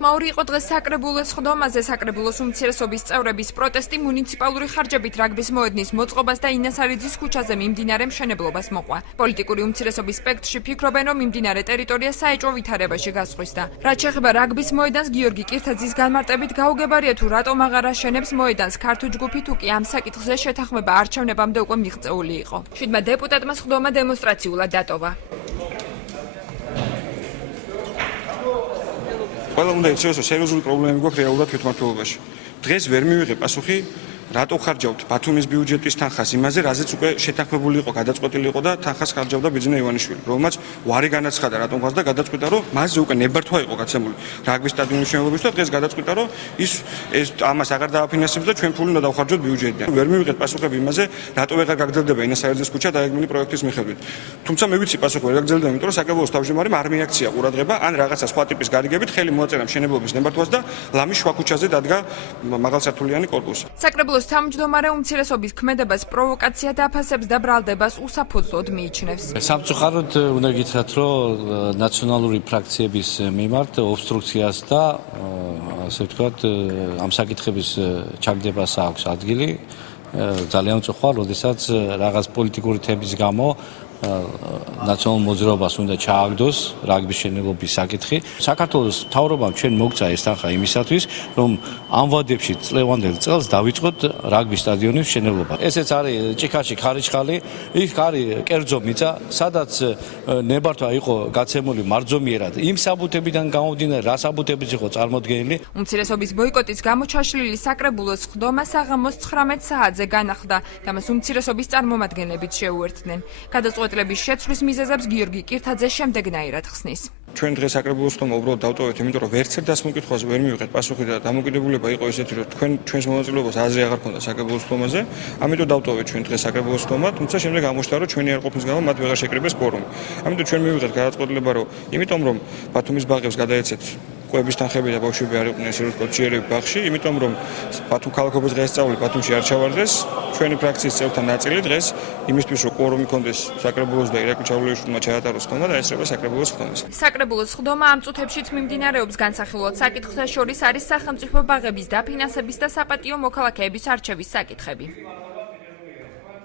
ხმაური იყო დღეს საკრებულოს ხდომაზე. საკრებულოს უმცირესობის წევრების პროტესტი მუნიციპალური ხარჯებით რაგბის მოედნის მოწყობას და ინასარიძის ქუჩაზე მიმდინარე მშენებლობას მოყვა. პოლიტიკური უმცირესობის სპექტრში ფიქრობენ, რომ მიმდინარე ტერიტორია საეჭვო ვითარებაში გასხვისდა. რაც შეეხება რაგბის მოედანს, გიორგი კირთაძის განმარტებით გაუგებარია თუ რატომ აღარ აშენებს მოედანს ქართულ ჯგუფი, თუ კი ამ საკითხზე შეთანხმება არჩევნებამდე უკვე მიღწეული იყო. შვიდმა დეპუტატმა ხდომა დემონსტრაციულად დატოვა. ყველა უნდა იცოდეს, რომ სერიოზული პრობლემები გვაქვს რეალურად თვითმმართველობაში. დღეს ვერ მივიღე პასუხი, რატო ხარჯავთ ბათუმის ბიუჯეტის თანხას იმაზე, რაზეც უკვე შეთანხმებული იყო, გადაწყვეტილი იყო და თანხას ხარჯავდა ბიძინა ივანიშვილი, რომელმაც ვარი განაცხადა რატომ ხარს და გადაწყვიტა, რომ მასზე უკვე ნებართვა იყო გაცემული რაგბის სტადიონის მშენებლობის და დღეს გადაწყვიტა, რომ ეს ამას აღარ დააფინანსებს და ჩვენ ფული უნდა დავხარჯოთ ბიუჯეტიდან. ვერ მივიღეთ პასუხები იმაზე, რატო ვეღარ გაგრძელდება ინასარიძის ქუჩა დაეგმილი პროექტის მიხედვით. თუმცა მე ვიცი პასუხი ვერ გაგრძელდება, იმიტომ რომ საკრებულოს თავმჯდომარემ არ მიაქცია ყურადღება ან რაღაცა სხვა ტიპის გარიგებით ხელი მოაწერა მშენებლობის ნებართვას და ლამის შუა ქუჩაზე დადგა მაღალსართულიანი კორპუსი. საკრებულოს თავმჯდომარე უმცირესობის ქმედებას პროვოკაცია დაფასებს და ბრალდებას უსაფუძვლოდ მიიჩნევს. სამწუხაროდ უნდა გითხრათ, რომ ნაციონალური ფრაქციების მიმართ ობსტრუქციას და ასე ვთქვათ, ამ საკითხების ჩაგდებას აქვს ადგილი. ძალიან მწუხარ, როდესაც რაღაც პოლიტიკური თემის გამო ნაციონალურ მოძრაობას უნდა ჩააგდოს რაგბის მშენებლობის საკითხი. საქართველოს მთავრობამ ჩვენ მოგცა ეს თანხა იმისათვის, რომ ამ ვადებში წლევანდელ წელს დავიწყოთ რაგბის სტადიონის მშენებლობა. ესეც არის ჭიქაში ხარიჩხალი, იქ არის კერძო მიწა, სადაც ნებართვა იყო გაცემული მარჯვენიერად. იმ საბუთებიდან გამომდინარე, რა საბუთებიც იყო წარმოდგენილი. უმცირესობის ბოიკოტის გამო ჩაშლილი საკრებულოს ხდომა საღამოს 19 საათზე განახლდა და მას უმცირესობის წარმომადგენლებიც შეუერთდნენ. გადაწყვეტილების შეცვლის მიზეზებს გიორგი კირთაძე შემდეგნაირად ხსნის. ჩვენ დღეს საკრებულოს ხდომა უბრალოდ დავტოვეთ, იმიტომ რომ ვერცერთ დასმოკითხვაზე ვერ მივიღეთ პასუხი და დამოკიდებულება იყო ესეთი, რომ ჩვენს მონაწილეობას აზრი აღარ ქონდა საკრებულოს ხდომაზე, ამიტომ დავტოვეთ ჩვენ დღეს საკრებულოს ხდომა, თუმცა შემდეგ აღმოჩნდა, რომ ჩვენი არყოფნის გამო მათ ვეღარ შეკრიბეს კვორუმი. ამიტომ ჩვენ მივიღეთ გადაწყვეტილება, რომ იმიტომ რომ ბათუმის ბაღებს გადაეცეთ კვების თანხები და ბავშვები არ იყვნენ ესე რომ ჭიერები ბაღში, იმიტომ რომ ბათუმ ქალაქობის დღესასწაული ბათუმში არ ჩავარდეს, ჩვენი ფრაქციის წევრთა ნაწილი დღეს იმისთვის რომ კვორუმი კონდეს საკრებულოს და ირაკლი ჩავლეიშვილმა ჩაატაროს ხდომა და ესწრება საკრებულოს ხდომას. საკრებულოს ხდომა ამ წუთებშიც მიმდინარეობს. განსახილვად საკითხთა შორის არის სახელმწიფო ბაღების დაფინანსების და საპატიო მოქალაქეების არჩევის საკითხები.